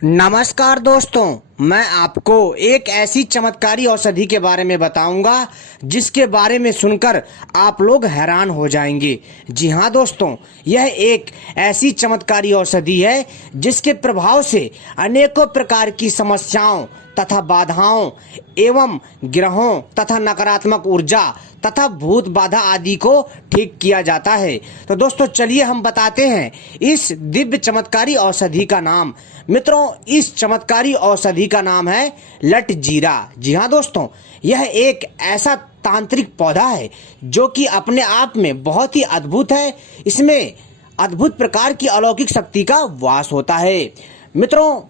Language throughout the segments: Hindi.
नमस्कार दोस्तों, मैं आपको एक ऐसी चमत्कारी औषधि के बारे में बताऊंगा जिसके बारे में सुनकर आप लोग हैरान हो जाएंगे। जी हाँ दोस्तों, यह एक ऐसी चमत्कारी औषधि है जिसके प्रभाव से अनेकों प्रकार की समस्याओं तथा बाधाओं एवं ग्रहों तथा नकारात्मक ऊर्जा तथा भूत बाधा आदि को ठीक किया जाता है। तो दोस्तों चलिए हम बताते हैं इस दिव्य चमत्कारी औषधि का नाम। मित्रों, इस चमत्कारी औषधि का नाम है लट जीरा। जी हाँ दोस्तों, यह एक ऐसा तांत्रिक पौधा है जो कि अपने आप में बहुत ही अद्भुत है। इसमें अद्भुत प्रकार की अलौकिक शक्ति का वास होता है। मित्रों,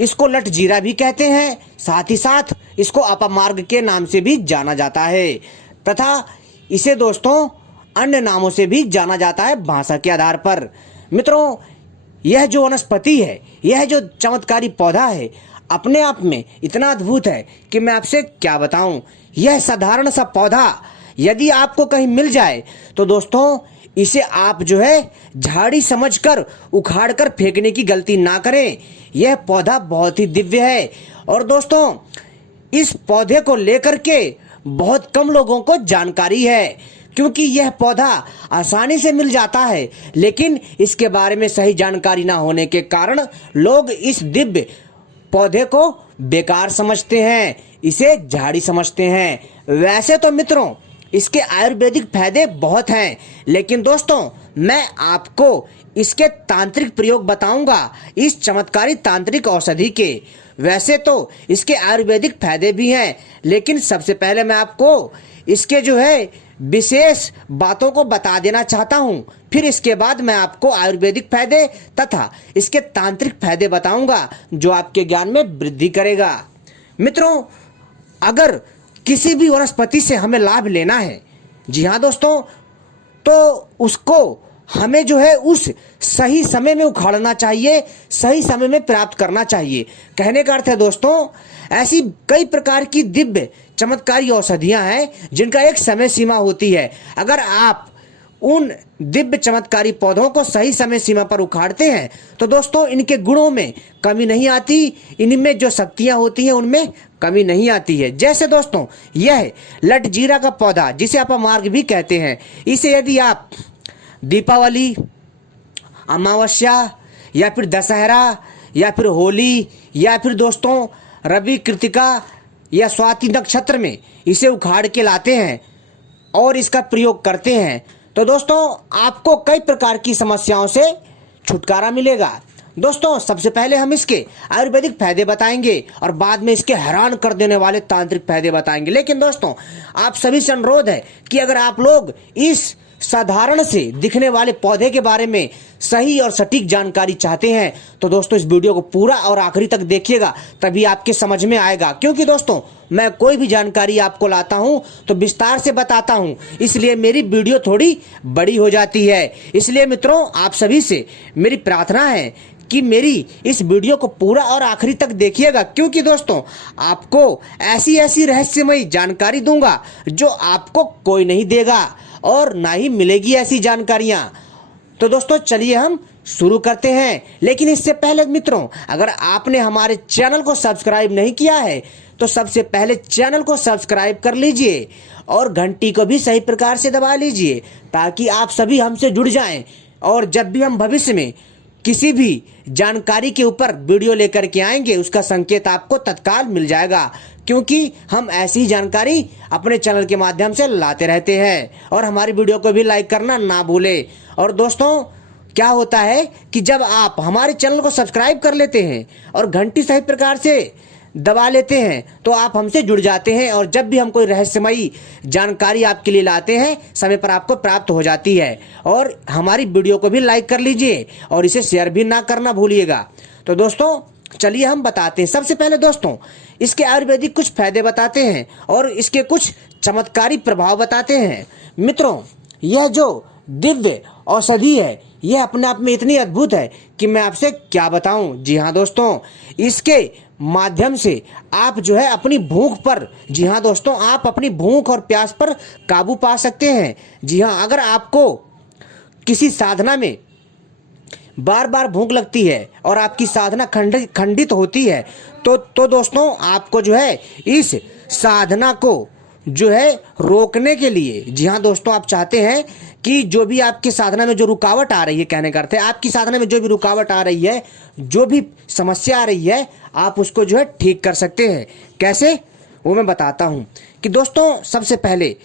इसको लट जीरा भी कहते हैं, साथ ही साथ इसको अपमार्ग के नाम से भी जाना जाता है तथा इसे दोस्तों अन्य नामों से भी जाना जाता है भाषा के आधार पर। मित्रों, यह जो वनस्पति है, यह जो चमत्कारी पौधा है, अपने आप में इतना अद्भुत है कि मैं आपसे क्या बताऊं। यह साधारण सा पौधा यदि आपको कहीं मिल जाए तो दोस्तों इसे आप जो है झाड़ी समझकर उखाड़कर फेंकने की गलती ना करें। यह पौधा बहुत ही दिव्य है और दोस्तों इस पौधे को लेकर के बहुत कम लोगों को जानकारी है, क्योंकि यह पौधा आसानी से मिल जाता है, लेकिन इसके बारे में सही जानकारी ना होने के कारण लोग इस दिव्य पौधे को बेकार समझते हैं, इसे झाड़ी समझते हैं। वैसे तो मित्रों इसके आयुर्वेदिक फायदे बहुत हैं, लेकिन दोस्तों मैं आपको इसके तांत्रिक प्रयोग बताऊंगा इस चमत्कारी तांत्रिक औषधि के। वैसे तो इसके आयुर्वेदिक फायदे भी हैं, लेकिन सबसे पहले मैं आपको इसके जो है विशेष बातों को बता देना चाहता हूं। फिर इसके बाद मैं आपको आयुर्वेदिक फायदे तथा इसके तांत्रिक फायदे बताऊंगा जो आपके ज्ञान में वृद्धि करेगा। मित्रों, अगर किसी भी वनस्पति से हमें लाभ लेना है, जी हाँ दोस्तों, तो उसको हमें जो है उस सही समय में उखाड़ना चाहिए, सही समय में प्राप्त करना चाहिए। कहने का अर्थ है दोस्तों, ऐसी कई प्रकार की दिव्य चमत्कारी औषधियां हैं जिनका एक समय सीमा होती है। अगर आप उन दिव्य चमत्कारी पौधों को सही समय सीमा पर उखाड़ते हैं तो दोस्तों इनके गुणों में कमी नहीं आती, इनमें जो शक्तियां होती हैं उनमें कमी नहीं आती है। जैसे दोस्तों यह लट जीरा का पौधा, जिसे अपमार्ग भी कहते हैं, इसे यदि आप दीपावली, अमावस्या या फिर दशहरा या फिर होली या फिर दोस्तों रवि कृतिका या स्वाति नक्षत्र में इसे उखाड़ के लाते हैं और इसका प्रयोग करते हैं तो दोस्तों आपको कई प्रकार की समस्याओं से छुटकारा मिलेगा। दोस्तों सबसे पहले हम इसके आयुर्वेदिक फायदे बताएंगे और बाद में इसके हैरान कर देने वाले तांत्रिक फायदे बताएंगे। लेकिन दोस्तों आप सभी से अनुरोध है कि अगर आप लोग इस साधारण से दिखने वाले पौधे के बारे में सही और सटीक जानकारी चाहते हैं तो दोस्तों इस वीडियो को पूरा और आखिरी तक देखिएगा, तभी आपके समझ में आएगा। क्योंकि दोस्तों मैं कोई भी जानकारी आपको लाता हूं तो विस्तार से बताता हूं, इसलिए मेरी वीडियो थोड़ी बड़ी हो जाती है। इसलिए मित्रों आप सभी से मेरी प्रार्थना है कि मेरी इस वीडियो को पूरा और आखिरी तक देखिएगा, क्योंकि दोस्तों आपको ऐसी ऐसी रहस्यमयी जानकारी दूंगा जो आपको कोई नहीं देगा और ना ही मिलेगी ऐसी जानकारियां। तो दोस्तों चलिए हम शुरू करते हैं। लेकिन इससे पहले मित्रों, अगर आपने हमारे चैनल को सब्सक्राइब नहीं किया है तो सबसे पहले चैनल को सब्सक्राइब कर लीजिए और घंटी को भी सही प्रकार से दबा लीजिए ताकि आप सभी हमसे जुड़ जाएं और जब भी हम भविष्य में किसी भी जानकारी के ऊपर वीडियो लेकर के आएंगे उसका संकेत आपको तत्काल मिल जाएगा, क्योंकि हम ऐसी जानकारी अपने चैनल के माध्यम से लाते रहते हैं। और हमारी वीडियो को भी लाइक करना ना भूलें। और दोस्तों क्या होता है कि जब आप हमारे चैनल को सब्सक्राइब कर लेते हैं और घंटी सही प्रकार से दबा लेते हैं तो आप हमसे जुड़ जाते हैं और जब भी हम कोई रहस्यमयी जानकारी आपके लिए लाते हैं समय पर आपको प्राप्त हो जाती है। और हमारी वीडियो को भी लाइक कर लीजिए और इसे शेयर भी ना करना भूलिएगा। तो दोस्तों चलिए हम बताते हैं। सबसे पहले दोस्तों इसके आयुर्वेदिक कुछ फायदे बताते हैं और इसके कुछ चमत्कारी प्रभाव बताते हैं। मित्रों यह जो दिव्य औषधि है यह अपने आप में इतनी अद्भुत है कि मैं आपसे क्या बताऊं। जी हाँ दोस्तों, इसके माध्यम से आप जो है अपनी भूख पर, जी हाँ दोस्तों, आप अपनी भूख और प्यास पर काबू पा सकते हैं। जी हाँ, अगर आपको किसी साधना में बार बार भूख लगती है और आपकी साधना खंडित होती है, तो दोस्तों आपको जो है इस साधना को जो है रोकने के लिए, जी हाँ दोस्तों, आप चाहते हैं कि जो भी आपकी साधना में जो रुकावट आ रही है, कहने का अर्थ है आपकी साधना में जो भी रुकावट आ रही है, जो भी समस्या आ रही है, आप उसको जो है ठीक कर सकते हैं। कैसे, वो मैं बताता हूं कि दोस्तों सबसे पहले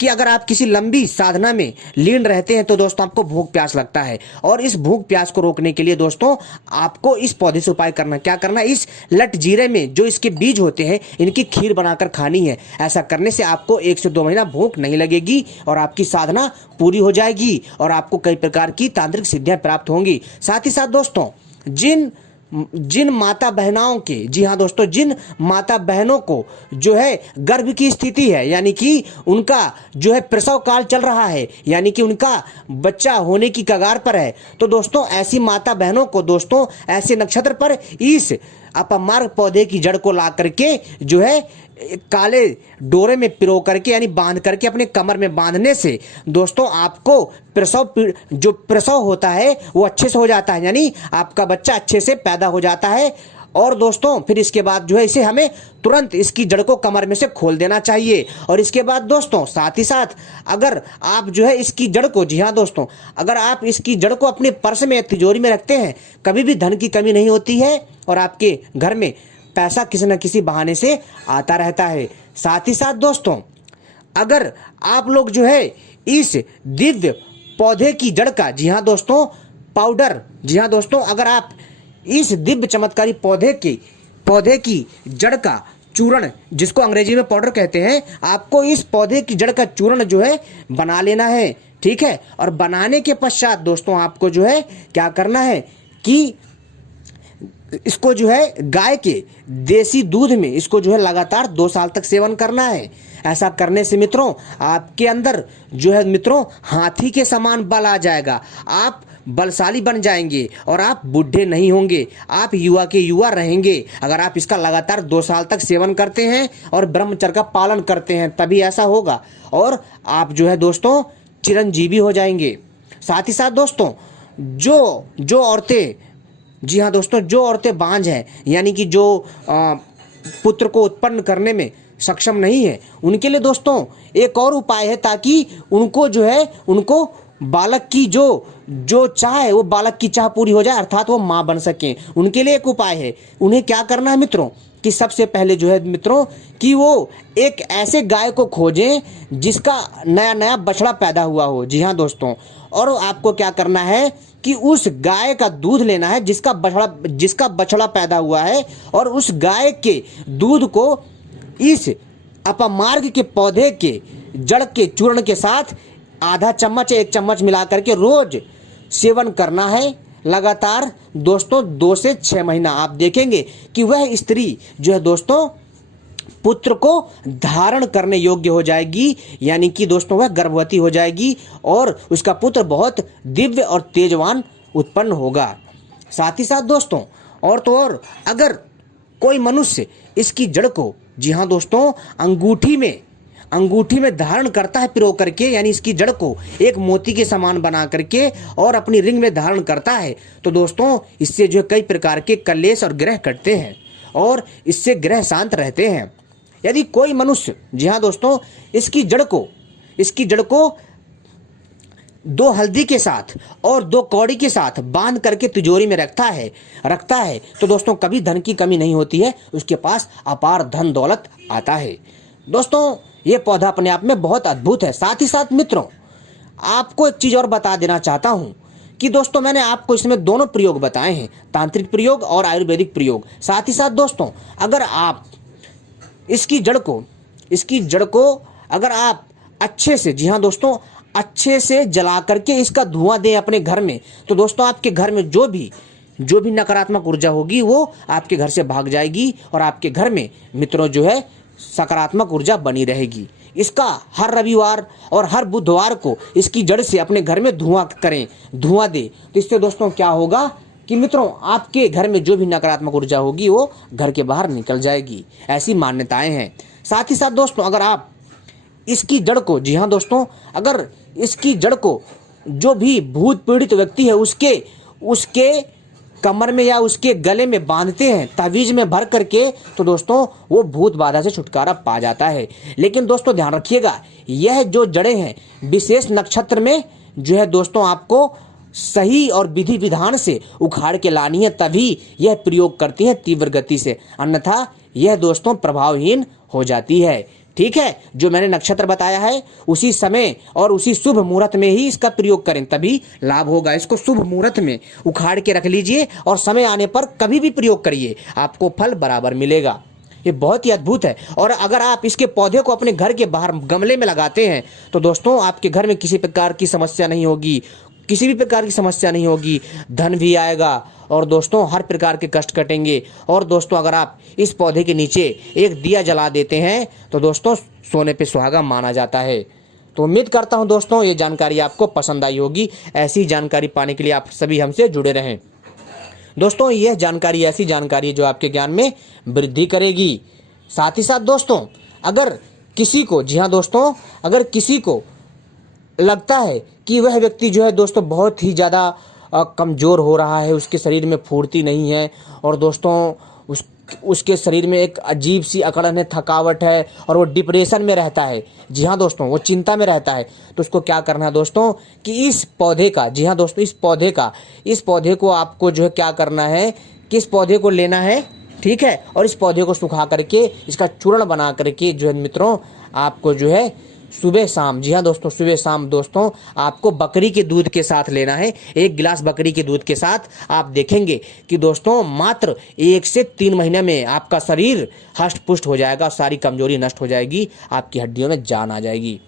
कि अगर आप किसी लंबी साधना में लीन रहते हैं तो दोस्तों आपको भूख प्यास लगता है, और इस भूख प्यास को रोकने के लिए दोस्तों आपको इस पौधे से उपाय करना, क्या करना है, इस लट जीरे में जो इसके बीज होते हैं इनकी खीर बनाकर खानी है। ऐसा करने से आपको 1 से 2 महीना भूख नहीं लगेगी और आपकी साधना पूरी हो जाएगी और आपको कई प्रकार की तांत्रिक सिद्धियां प्राप्त होंगी। साथ ही साथ दोस्तों जिन माता बहनाओं के, जी हाँ दोस्तों, जिन माता बहनों को जो है गर्भ की स्थिति है, यानी कि उनका जो है प्रसव काल चल रहा है, यानी कि उनका बच्चा होने की कगार पर है, तो दोस्तों ऐसी माता बहनों को दोस्तों ऐसे नक्षत्र पर इस अपमार्ग पौधे की जड़ को ला करके जो है काले डोरे में पिरो करके, यानी बांध करके अपने कमर में बांधने से दोस्तों आपको जो प्रसव होता है वो अच्छे से हो जाता है, यानी आपका बच्चा अच्छे से पैदा हो जाता है। और दोस्तों फिर इसके बाद जो है इसे हमें तुरंत इसकी जड़ को कमर में से खोल देना चाहिए। और इसके बाद दोस्तों साथ ही साथ अगर आप जो है इसकी जड़ को, जी हाँ दोस्तों, अगर आप इसकी जड़ को अपने पर्स में, तिजोरी में रखते हैं, कभी भी धन की कमी नहीं होती है और आपके घर में पैसा किसी न किसी बहाने से आता रहता है। साथ ही साथ दोस्तों अगर आप लोग जो है इस दिव्य पौधे की जड़ का, जी हाँ दोस्तों, पाउडर, जी हाँ दोस्तों, अगर आप इस दिव्य चमत्कारी पौधे की जड़ का चूर्ण, जिसको अंग्रेजी में पाउडर कहते हैं, आपको इस पौधे की जड़ का चूर्ण जो है बना लेना है, ठीक है। और बनाने के पश्चात दोस्तों आपको जो है क्या करना है कि इसको जो है गाय के देसी दूध में इसको जो है लगातार 2 साल तक सेवन करना है। ऐसा करने से मित्रों आपके अंदर जो है मित्रों हाथी के समान बल आ जाएगा, आप बलशाली बन जाएंगे और आप बूढ़े नहीं होंगे, आप युवा के युवा रहेंगे। अगर आप इसका लगातार 2 साल तक सेवन करते हैं और ब्रह्मचर्य का पालन करते हैं तभी ऐसा होगा, और आप जो है दोस्तों चिरंजीवी हो जाएंगे। साथ ही साथ दोस्तों जो औरतें, जी हाँ दोस्तों, जो औरतें बांझ हैं, यानी कि जो पुत्र को उत्पन्न करने में सक्षम नहीं है, उनके लिए दोस्तों एक और उपाय है, ताकि उनको जो है उनको बालक की जो चाह है वो बालक की चाह पूरी हो जाए, अर्थात वो माँ बन सकें। उनके लिए एक उपाय है, उन्हें क्या करना है मित्रों कि सबसे पहले जो है मित्रों कि वो एक ऐसे गाय को खोजें जिसका नया नया बछड़ा पैदा हुआ हो, जी हाँ दोस्तों, और आपको क्या करना है कि उस गाय का दूध लेना है जिसका बछड़ा पैदा हुआ है, और उस गाय के दूध को इस अपमार्ग के पौधे के जड़ के चूर्ण के साथ आधा चम्मच 1 चम्मच मिला करके रोज सेवन करना है लगातार दोस्तों 2 से 6 महीना। आप देखेंगे कि वह स्त्री जो है दोस्तों पुत्र को धारण करने योग्य हो जाएगी, यानी कि दोस्तों वह गर्भवती हो जाएगी और उसका पुत्र बहुत दिव्य और तेजवान उत्पन्न होगा। साथ ही साथ दोस्तों और तो और अगर कोई मनुष्य इसकी जड़ को, जी हाँ दोस्तों, अंगूठी में धारण करता है पिरो करके, यानी इसकी जड़ को एक मोती के समान बना करके और अपनी रिंग में धारण करता है, तो दोस्तों इससे जो कई प्रकार के कलेश और ग्रह कटते हैं और इससे ग्रह शांत रहते हैं। यदि कोई मनुष्य, जी हाँ दोस्तों, इसकी जड़ को 2 हल्दी के साथ और 2 कौड़ी के साथ बांध करके तिजोरी में रखता है तो दोस्तों कभी धन की कमी नहीं होती है, उसके पास अपार धन दौलत आता है। दोस्तों ये पौधा अपने आप में बहुत अद्भुत है। साथ ही साथ मित्रों आपको एक चीज और बता देना चाहता हूं कि दोस्तों मैंने आपको इसमें दोनों प्रयोग बताए हैं, तांत्रिक प्रयोग और आयुर्वेदिक प्रयोग। साथ ही साथ दोस्तों अगर आप इसकी जड़ को अगर आप अच्छे से, जी हाँ दोस्तों, अच्छे से जला करके इसका धुआं दें अपने घर में, तो दोस्तों आपके घर में जो भी नकारात्मक ऊर्जा होगी वो आपके घर से भाग जाएगी और आपके घर में मित्रों जो है सकारात्मक ऊर्जा बनी रहेगी। इसका हर रविवार और हर बुधवार को इसकी जड़ से अपने घर में धुआं दें, तो इससे दोस्तों क्या होगा कि मित्रों आपके घर में जो भी नकारात्मक ऊर्जा होगी वो घर के बाहर निकल जाएगी। ऐसी मान्यताएं हैं। साथ ही साथ दोस्तों अगर आप इसकी जड़ को, जी हाँ दोस्तों, अगर इसकी जड़ को जो भी भूत पीड़ित व्यक्ति है उसके कमर में या उसके गले में बांधते हैं तावीज में भर करके, तो दोस्तों वो भूत बाधा से छुटकारा पा जाता है। लेकिन दोस्तों ध्यान रखिएगा, यह जो जड़ें हैं विशेष नक्षत्र में जो है दोस्तों आपको सही और विधि विधान से उखाड़ के लानी है, तभी यह प्रयोग करती है तीव्र गति से, अन्यथा यह दोस्तों प्रभावहीन हो जाती है। ठीक है, जो मैंने नक्षत्र बताया है उसी समय और उसी शुभ मुहूर्त में ही इसका प्रयोग करें, तभी लाभ होगा। इसको शुभ मुहूर्त में उखाड़ के रख लीजिए और समय आने पर कभी भी प्रयोग करिए, आपको फल बराबर मिलेगा। ये बहुत ही अद्भुत है। और अगर आप इसके पौधे को अपने घर के बाहर गमले में लगाते हैं तो दोस्तों आपके घर में किसी प्रकार की समस्या नहीं होगी, किसी भी प्रकार की समस्या नहीं होगी, धन भी आएगा और दोस्तों हर प्रकार के कष्ट कटेंगे। और दोस्तों अगर आप इस पौधे के नीचे एक दिया जला देते हैं तो दोस्तों सोने पे सुहागा माना जाता है। तो उम्मीद करता हूं दोस्तों ये जानकारी आपको पसंद आई होगी। ऐसी जानकारी पाने के लिए आप सभी हमसे जुड़े रहें। दोस्तों यह जानकारी ऐसी जानकारी है जो आपके ज्ञान में वृद्धि करेगी। साथ ही साथ दोस्तों अगर किसी को, जी हाँ दोस्तों, अगर किसी को लगता है कि वह व्यक्ति जो है दोस्तों बहुत ही ज़्यादा कमज़ोर हो रहा है, उसके शरीर में फुर्ती नहीं है और दोस्तों उसके शरीर में एक अजीब सी अकड़न है, थकावट है और वो डिप्रेशन में रहता है, जी हाँ दोस्तों वो चिंता में रहता है, तो उसको क्या करना है दोस्तों कि इस पौधे का, जी हाँ दोस्तों इस पौधे को आपको जो है क्या करना है कि इस पौधे को लेना है, ठीक है, और इस पौधे को सुखा करके इसका चूर्ण बना करके जो है मित्रों आपको जो है सुबह शाम, जी हाँ दोस्तों सुबह शाम दोस्तों आपको बकरी के दूध के साथ लेना है। 1 गिलास बकरी के दूध के साथ आप देखेंगे कि दोस्तों मात्र 1 से 3 महीने में आपका शरीर हष्ट पुष्ट हो जाएगा, सारी कमजोरी नष्ट हो जाएगी, आपकी हड्डियों में जान आ जाएगी।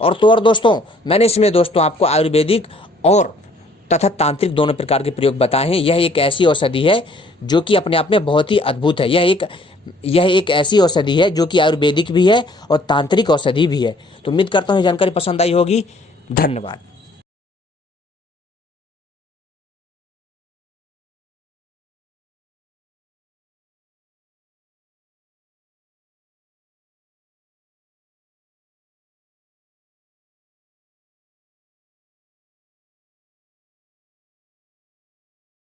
और दोस्तों मैंने इसमें दोस्तों आपको आयुर्वेदिक और तथा तांत्रिक दोनों प्रकार के प्रयोग बताए हैं। यह एक ऐसी औषधि है जो कि अपने आप में बहुत ही अद्भुत है। यह एक ऐसी औषधि है जो कि आयुर्वेदिक भी है और तांत्रिक औषधि भी है। तो उम्मीद करता हूँ ये जानकारी पसंद आई होगी। धन्यवाद।